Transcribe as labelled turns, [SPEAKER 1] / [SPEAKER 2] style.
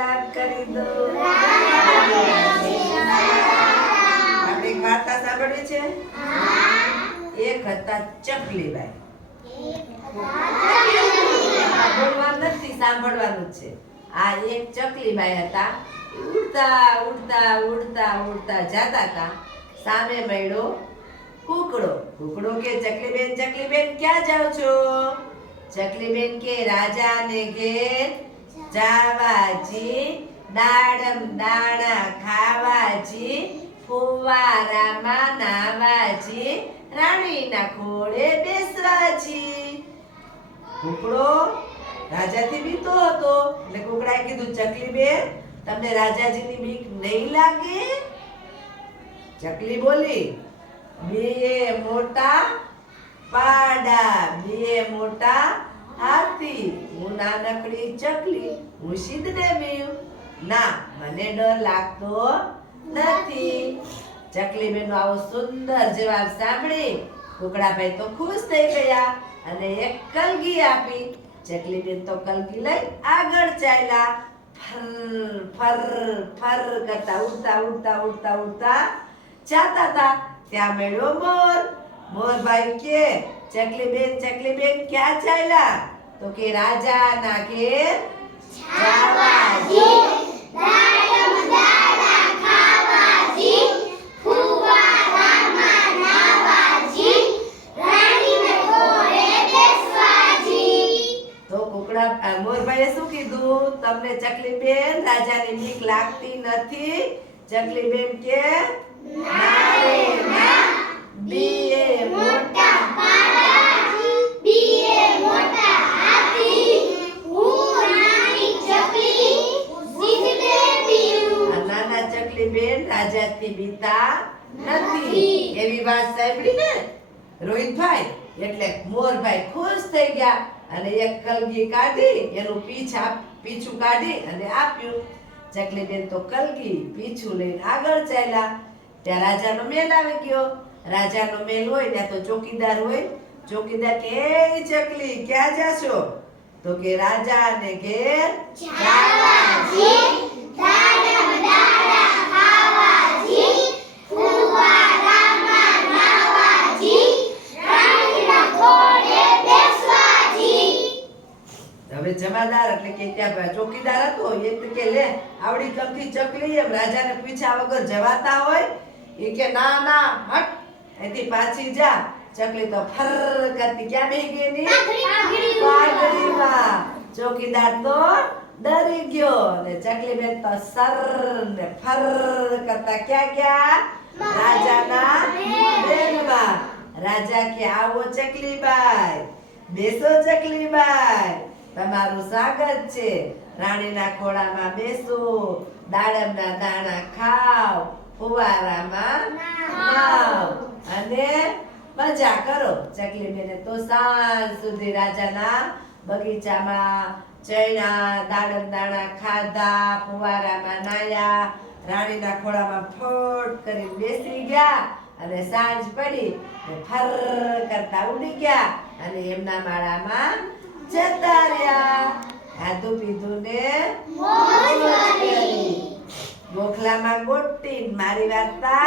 [SPEAKER 1] ગુલાબ કરી દો. આપણે એક વાર્તા સાંભળવી છે? એક હતા ચકલીબાઈ. બોલવાનું નથી, સાંભળવાનું છે. આ એક ચકલીબાઈ હતા. ઉડતા ઉડતા ઉડતા ઉડતા જતા હતા. સામે મળ્યો કુકડો. કુકડો કે, ચકલીબેન ચકલીબેન, ક્યાં જાઓ છો? ચકલીબેન કે, રાજાને ઘેર જાવાજી, દાડમ દાણા ખાવાજી, ફુવારામાં નાવાજી, રાણીના ખોળે બેસવાજી. કુકડો રાજાથી બીતો હતો, એટલે કુકડાએ કીધું, ચકલી બેન, તમને રાજાજીની બીક નહીં લાગે? ચકલી બોલી, બે મોટા પાડા, બે મોટા હાથી હું નાનકડી ચકલી, હું સિદ્ધને બીવ ના, મને ડર લાગતો નથી. ચકલી બેનનો આવો સુંદર જવાબ સાંભળી. કુકડાભાઈ તો ખુશ થઈ ગયા અને એક કલગી આપી. ચકલી બેન તો કલગી લઈ આગળ ચાલ્યા. ફર ફર ફર કરતા ઉડતા ઉડતા ઉડતા ઉડતા જાતા હતા. ત્યાં મળ્યો મોર. મોરભાઈ કે ચકલી બેન ચકલી બેન ક્યાં ચાલ્યા? તો કે રાજા ના ઘેર અ, મોરભાઈએ શું કીધું? તમને ચકલી બેન રાજાની બીક લાગતી નથી? ચકલી બેન કે ના રે ના બીએ મોટા આ નાના ચકલી બીતા નથી. એવી વાત સાંભળી ને? રોહિતભાઈ એટલે મોરભાઈ ખુશ થઈ ગયા અને એક કલગી કાઢી એનું પીછા પીછું કાઢી અને આપ્યું. ચકલી બેન તો કલગી પીછું લઈને આગળ ચાલ્યા. ત્યાં રાજાનો મેલ આવી ગયો. રાજાનો મેલ હોય ત્યાં તો ચોકીદાર હોય. ચોકીદાર કે "એ ચકલી ક્યાં જાશો? તો કે રાજા ને ઘેર હવે જમાદાર એટલે કે ત્યાં ચોકીદાર હતો એ તો કે લે આવડી કમથી ચકલી એમ રાજાને પીછા વગર જવાતા હોય એ કે ના ના હટ એથી પાછી જા. ચકલી તો ફર કરતી. ક્યાં બેહી ગઈ ની પાઘડીમાં. ચોકીદાર તો ડરી ગયો. ને ચકલી બેન તો સર ને ફર કરતા. ક્યાં ક્યાં? રાજાના બેનમાં. રાજા કે આવો ચકલીબાઈ. બેસો ચકલીબાઈ. તમારું સ્વાગત છે. રાણીના ખોળામાં બેસો. દાડમના દાણા ખાવ. ફુવારામાં અને મજા કરો. ચકલી બેને તો સાંજ સુધી રાજાના બગીચામાં ચણ્યા દાડમ દાણા ખાધા, ફુવારામાં નાયા. રાણીના ખોળામાં ફોટ કરી બેસી ગયા અને સાંજ પડી ફર કરતા ઉડી ગયા. અને એમના માળામાં જતા રહ્યા ખાધું પીધું ને ગોખલામાં ગોટી મારી વાર્તા